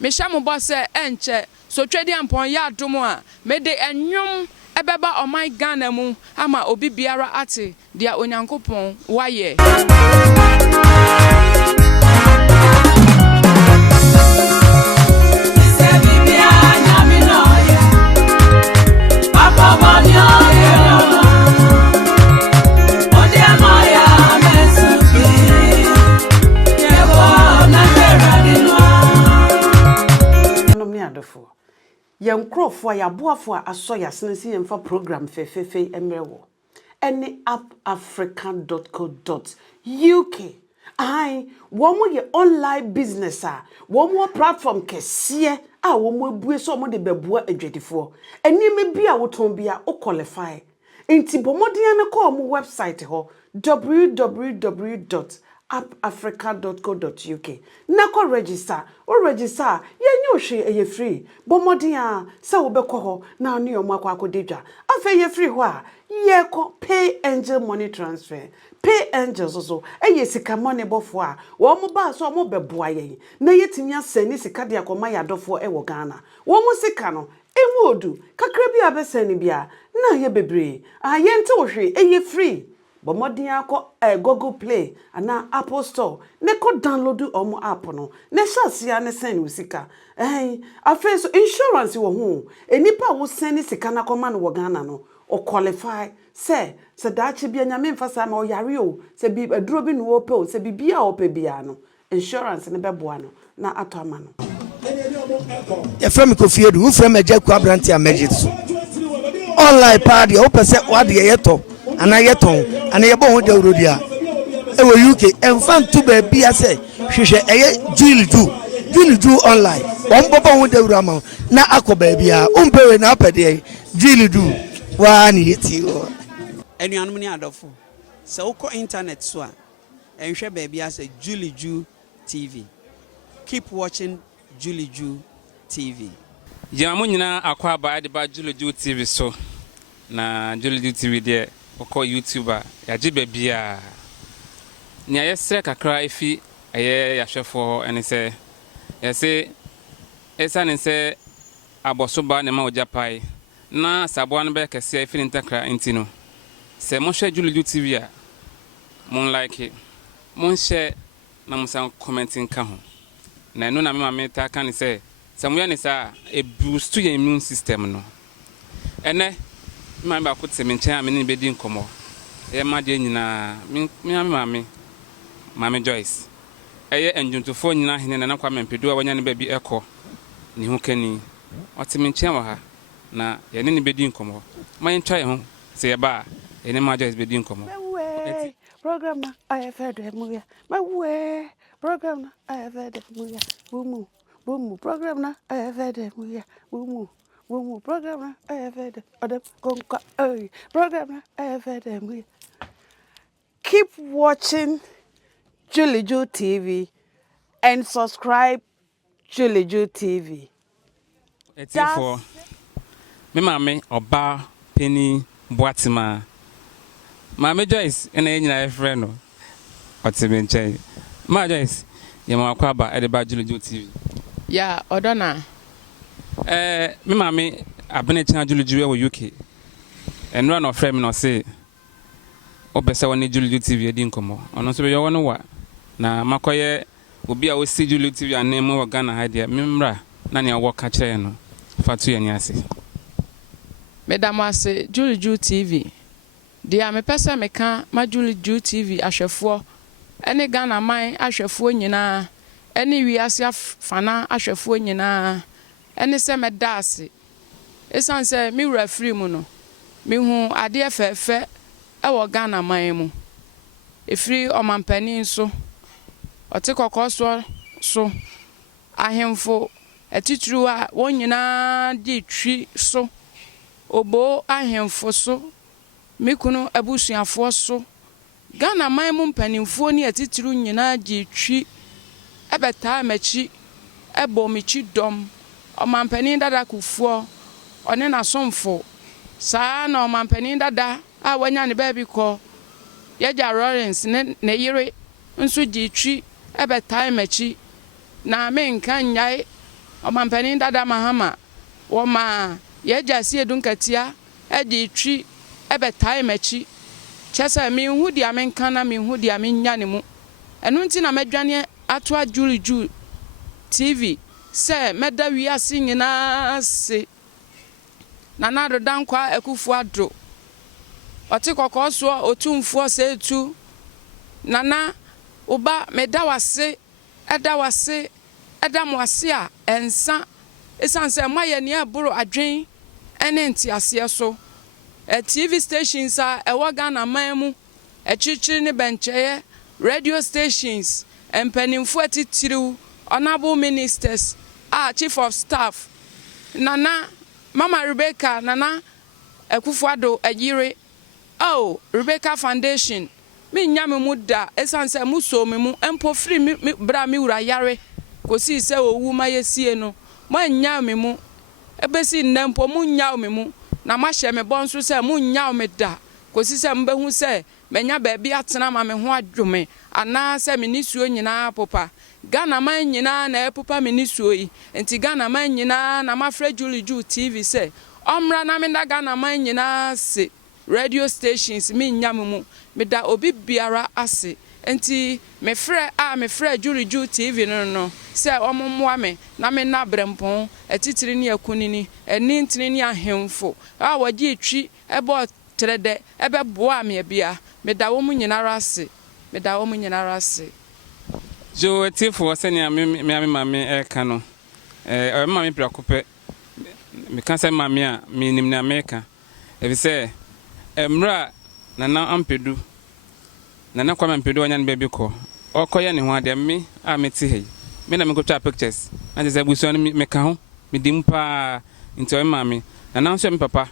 me shamo boss enche so twedi ampon ya adomo a me de enwom ebeba o my Ghana mu ama obi biara ate dia onyankopon waye Yankrofo ya boafo aso ya senesi yemfa program fefefe emrewo ene appafrican.co.uk ai womo ye online business a womo platform kese a womo abue so mo de beboa adwadifo eni me bia woton bia o qualify enti bomodin ne ko mo website ho www.appafrican.co.uk na register o register ye hwe eye free bomodin a sa wo bekọ ho na anu yo makwa akodedwa afa ye free ho a ye ko pay angel money transfer pay angels so eye sika money bofo a wo mo ba so mo beboa ye na yetimi asani sika de akoma yadofo e wo Ghana wo mo sika no emu odu kakra bi abesani bia na ye bebre a ye nte wo hwe eye free bomodin akọ Google Play ana Apple Store ne ko download omo app no ne shasia ne send usika afa so insurance wo ho enipa wo send sika na koma no wo Ghana no o qualify se daachi bia nyame mfasa ma o yare o se bi aduro bi no wo pe o se bibia o pe bia no insurance ne beboa no na ato ama no ye frame ko fiedu wo frame Jaku Abranti Amagit online party o pese wade ye to ana yeton ana yebo ho dawro dia e wo UK enfan to ba bia se hwehwe eye Juu online won bobo ho dawro ama na akoba bia umpewe na apede Juu wa ni yeti wo enuanum ni adofo se uko internet so a enhwe ba bia se Juu TV keep watching Juu TV jamu nyina akwa ba ade ba Juu TV so na Juu TV de oko YouTuber ya jibe bia ni ayesre kakra ifi aye yahwefo ene se yese esa ne se abosoba ne ma ojapai na sabo an be kese ifi ntakra intino se mo hwe Juu TV a mon like mon share na mo san commenting ka ho na eno na me ma me ta kan se mo ya ne sa e boost your immune system no ene ma ba ko tse menchen a me ni bedi nkomo e ma de nyina mame Joyce eye enjuntofo nyina hene na Kwame Ampadu a wanya ne ba bi ekọ ni hu kani o tse menchen wa ha na ye ne bedi nkomo ma ntwa ye ho se ye ba ene ma Joyce bedi nkomo program na ayefede muya mawe program na ayefede muya bumu program na ayefede muya bumu program na ayefede odem konka program na ayefede muya. Keep watching Juu TV and subscribe Juu TV. Etifo me mame oba Penny Boatima Mame Joyce ene nyina e frɛ no otime nkyɛn ma Joyce ye ma kwa ba e de ba Juu TV ya odona me mame abene kyana Juu wo UK enra no frɛ me no se obese woni Juu TV edi nkomo ono so be yo no wa na makoye obi a wo si Juu TV anem wo Ghana ha dia memra na ne wo ka kyerɛ no fatu ye ni ase Madam ase Juu TV dia me pesa me ka ma Juu TV ahwefo ene Ghana man ahwefo nyina ene wiase afana ahwefo nyina ene se me daase esan se mi wura free mu no mi hu ade efefe e wo Ghana man mu efiri omampani so otikokọ so ahemfo etituru a won nyina di twi so obo ahemfo so mikunu abusuafo so Ghana man mu mpanimfo ni etituru nyina di twi ebeta machi ebo michi dom omampani dada kufuo one na somfo saa na omampani dada a wanya ne ba bi ko yeja Lawrence ne yire nso di twi ebeta machi na me nkan nyai Omampani dada mahama woma yeja si edunkatia edi twi ebe time achi chese mi hu dia menka na mi hu dia menya ne mu enu nti na medwane ato Juu TV se meda wiase nyina se nana do dankwa ekufu adro oti kokoso otumfo se etu nana uba meda wase eda mwase a ensa esanse maye ne aburo adwen ene ntiase so TV stations a ewo Ghana manmu echichiri ne bencheye radio stations empanimfo atitiriw honorable ministers chief of staff nana mama Rebecca nana Ekufuado Ejire Rebecca Foundation mi nyame mu da esanse mu so me mu empo free mi bra mi wura yare kosi se owu mayesie no ma nyame mu ebesi nempo mu nyame mu na ma hye me bonso se mu nyame da kosi se mbehu se menya ba bia atena ma me ho adwome ana se me nisuo nyina popa Ghana man nyina na epopa me nisuo yi enti Ghana man nyina na mafra Juu TV se omra na me da Ghana man nyina se radio stations mi nyame mu me da obi biara ase enti me frɛ Juu TV no se omommoa me na me na brempon etitiri ne akunini eni ntini ne ahemfo wagye twi ebo trede ebe boa me bia me da wo mu nyinara ase Jo tifo senya me mame eka no mame prakope me kan se mame a me nim na America ebi se emra nana Ampadu nana Kwame Ampadu anya ne bebi ko okoye ne ho ade me a meti hei me na me go twa pictures na je se buso no me ka ho me dim pa nti o mame nana nso me papa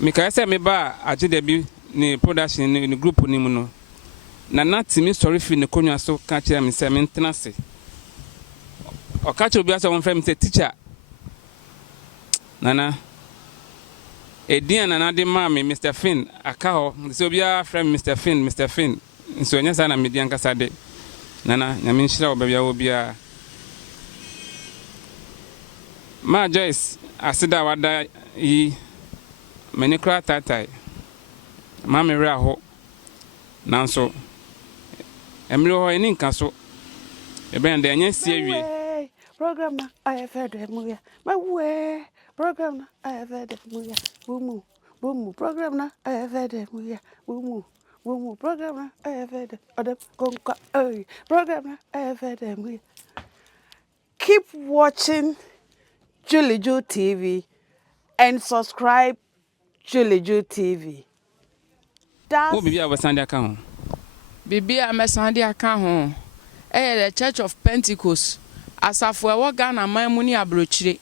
me ka se me ba age de bi ni production ni group ni mu no nana timi story fi ne konwa so ka kire me se me ntena se o ka kire obi aso won frame me se teacher nana Edian nana de mama Mr. Finn aka ho so bia frame Mr. Finn nso nya sana median kasa de nana nyame nhyira obabia wo bia ma Joyce asida wada yi mani kra tatai mama re aho nanso emre ho eni nka so ebe nda nya sie wie program na I have heard mu ya my way program na I have heard mu ya bumu program na I have heard mu ya bumu program na I have heard odem konka program na I have heard mu ya. Keep watching Juu TV and subscribe Juu TV. O bibia wasande aka ho bibia mesande aka ho the Church of Pentecost asafo ewo Ghana manmu ni abrochire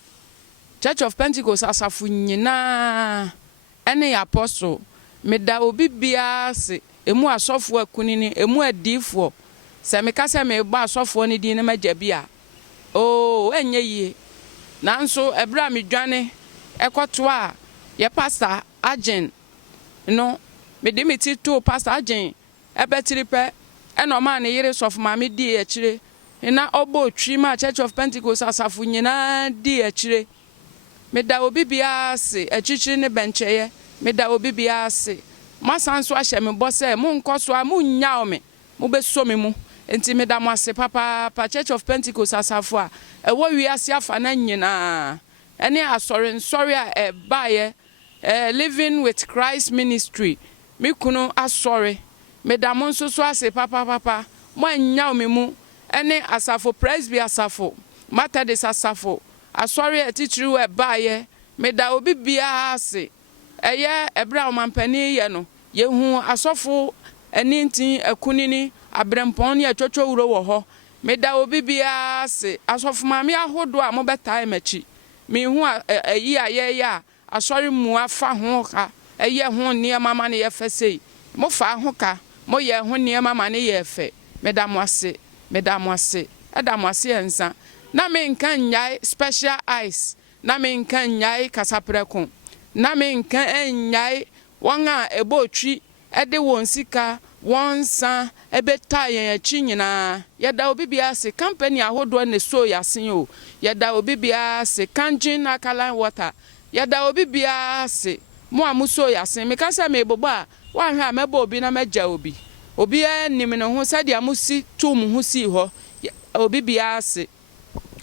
Church of Pentecost asafo nyina ene apostle meda obi bia se emu asofo akunini emu adifo se me kase me gba asofo ni din na magya bia enye yie nanso ebra me dwane ekoto a ye pastor agent no me de meti to pastor agent ebetiri pe eno ma ne yire sof ma me di e kire na obo twi ma Church of Pentecost asafo nyina di e kire me da obi bia se echichiri ne bencheye me da obi bia se masanso ahye me bose mu nkoso a mu nyaw me mu beso me mu enti me da mo ase papa Church of Pentecost asafo a ewo wiase afa na nyina ene asori nsori a baaye living with Christ ministry me kunu asori me da mo nso so ase papa mo nyaw me mu ene asafo presby asafo Methodist asafo asori atichiri we baaye me da obi bia ase eye ebra omampani ye no yehu asofo enintin akunini abrempon ne atwotwo wuro wo ho me da obi bia ase asofo mame ahodo a mo betai machi me hu ayi aye ya asori mu afa ho ka eye ho ne mama ne ye fesei mo fa ho ka mo ye ho ne mama ne ye fe me da mo ase eda mo ase ensa na me nkan nyai special eyes na me nkan nyai kasaprekon na me nkan nyai won a ebotwi ede won sika wonsa ebeta yen achi nyina yɛda obi bia se company ahodo ne so yasen o yɛda obi bia se Kanjin Alkaline Water yɛda obi bia se mo amuso yasen me ka se me bobo a wa hwe a mebo obi na magya obi obi anim ne ho sɛ dia musi tum ho si ho obi bia se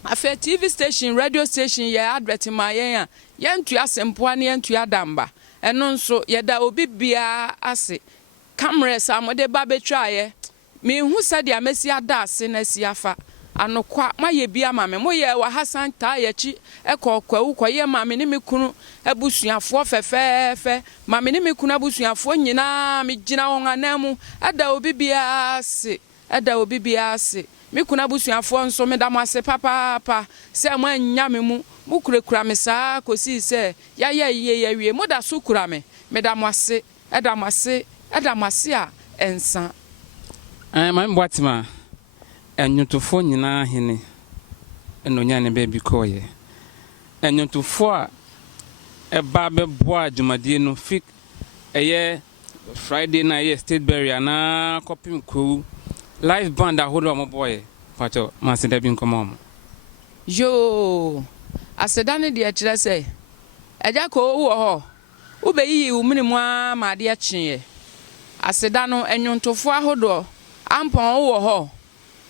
afa TV station radio station ye advert ma yen a yentu asempoa ne yentu adamba eno nso yɛda obi bia ase cameras amode ba betwaye me hu sadia mesi ada ase na si afa anokwa maye bia ma me moye wa Hasan ta yachi ekokwawu koye ma me ne me kunu abusuafo fefefe ma me ne me kunu abusuafo nyina me gina won anamu ada obi bia ase me kunu abusuafo nso me da mo ase papa se mo anya me mu mukurekura me saa kosi se ya wie mo da so kura me da mo ase Edamase a ensa my boatima enyutufo nyina hene enonya ne baby koye enyutufo a eba beboa dwumadie no fik eye Friday na ye state burial na kopim ko live band ahodo mo boy pato masida bi nkomo yo asedane de akire se eja ko wo ho ubeyi umini mwa ma de akye aseda no enwuntofo ahodo ampon wo ho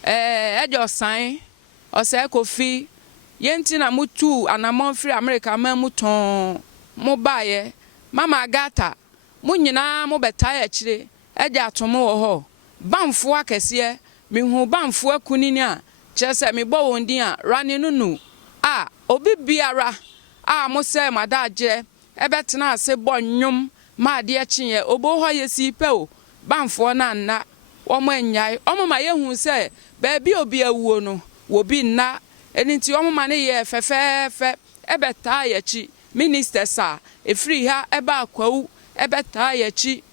ejo san ose kofi yenti na mutu anamon free America ma muton mo baye mama gata munyina mo betaye akire eja atomo wo ho bamfo akese mehu bamfo akunini a chese me bo wondin a rane nunu a obi biara a mo se madaje ebetena ase bo nwom ma de akye obo ho yesi pe o bamfo na nna omo anyai omo ma yehu se baabi obi awuo no wo bi nna enti omo ma ne ye fefefe ebeta yachi minister sa efri ha eba akwawu ebeta yachi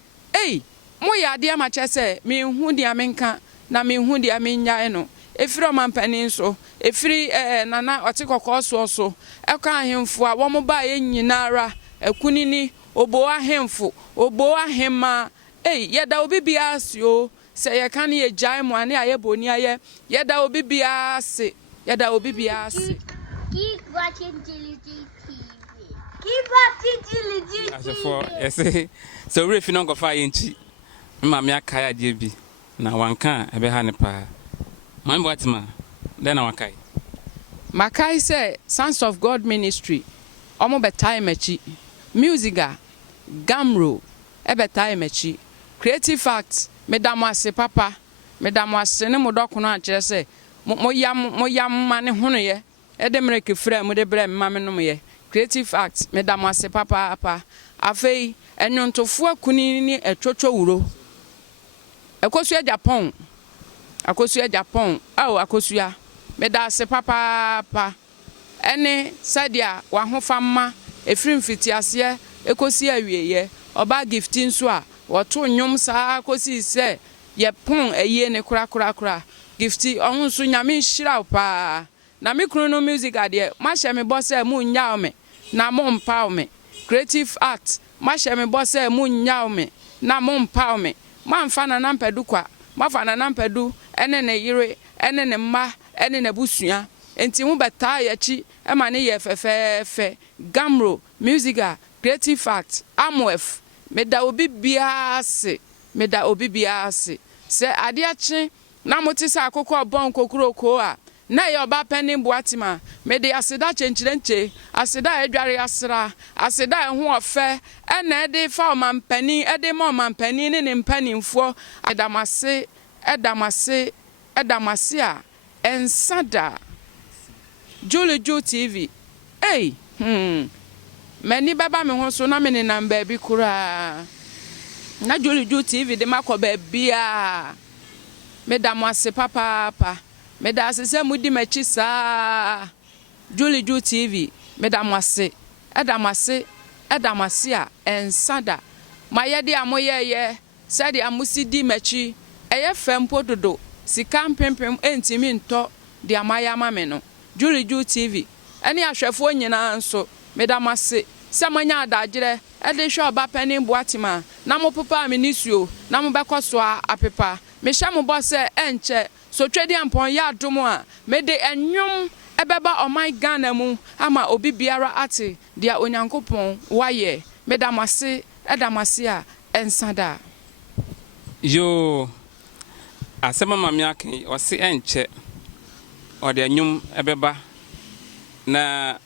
mo ya de ma chese me hu dia menka na me hu dia menyai no efiri omampani so efiri nana otikoko so eka ahemfo a wo mo ba ye nyinara akunini obo ahemfo obo ahema yeda obi bia asio se ye kan ye jai mo ane aye boni aye yeda obi bia ase Keep watching Juu TV. Keep watching Juu TV. As for so we no go fa yenchi mama me akaya de bi na wanka ebe ha ne pa man boatima then wakai makai say Sons of God Ministry omo betai machi musica gamro ebetai machi creative act medamo ase papa medamo ase ne modokono a kire say mo yam mane hono ye edemre ke fra mo de bre mma me no ye creative act medamo ase papa afei enyontofo akuni ni etwotwo wuro akosua Japan akosua meda ase papa ene sadia wa hofamma efrim fitiase ekosi awieye oba gifting so a woto nyom saa kosi se ye pon eye ne kura gifti ohun so nyame nhira pa na me kunu no music ade ma hye me boss mu nya me na mo mpa me creative art ma hye me boss mu nya me na mo mpa me ma mfa na nampadu kwa ma fa na nampadu ene ne yire ene ne mma ene ne busua enti mu beta yachi e ma ne ye fefefe gamro musica creative art amof meda obi bia ase se ade achi na moti sa akokọ bon kokuro ko a na ye oba penin boatima mede aseda chenchirenche aseda edware asra aseda eho ofe ena ede fa omampani ede mo omampani ne mpanimfo edamase a ensada Juu TV mani baba me ho so na me ne namba bi kura na Juu TV de makoba bia me da mo ase papa me da ase mudi machi sa Juu TV me da mo ase edamase a ensada mayede amoyeye sade amusi di machi eye fempo dodo sika mpempem entimi nto de amaya ma me no Juu TV ene ahwefo nyina nso me da mase sɛ moanya adagyeɛ ɛde hwɛ ɔba panin boatima na mo pepa me nisuo na mo bɛkɔ so apepa mehyɛ mo bɔ sɛ ɛnkyɛ so twedi ampɔn yɛ adom a mede ɛnwom ɛbɛba ɔman Ghana mu ama obi biara ate deɛ onyankopɔn wayɛ meda mo ase ɛda mo ase a ɛnsa da yo asɛm ma me aka ɔse ɛnkyɛ ɔde ɛnwom ɛbɛba na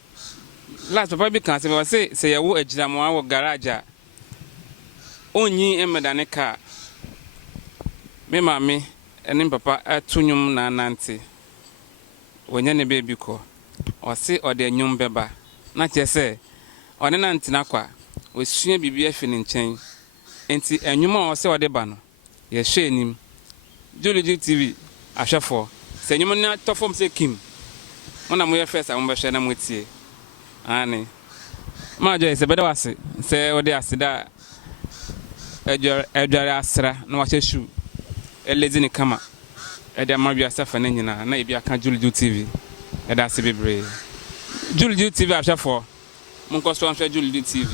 last papa bi kan sɛ sɛ yɛwo agyinamo wɔ garage a onyi emedane ka me maame ɛne papa atu nwom na nante wɔnyɛ ne baby kɔ ɔse ɔde nwom bɛba na kyerɛ sɛ ɔne nante na kwa osua bibi afi ne nkyɛn enti nwom a ɔse ɔde ba no yɛhwɛ anim Juu TV ahwɛfo sɛ nwom na tɔfom sɛ kim mona moyɛ first a mombɛhwɛ na motie ane ma joy sɛ bɛda wase sɛ ɔde aseda adware asra na wahyɛ shoe elezi ne kama ɛde amabia safa na nyina na ebi aka Juu TV ɛda ase bebree Juu TV ahwɛfo monkɔ so ahwɛ Juu TV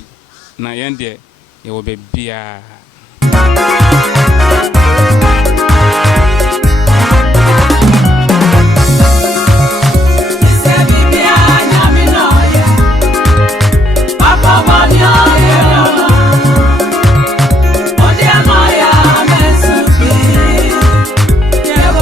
na yɛn deɛ yɛwɔ bebia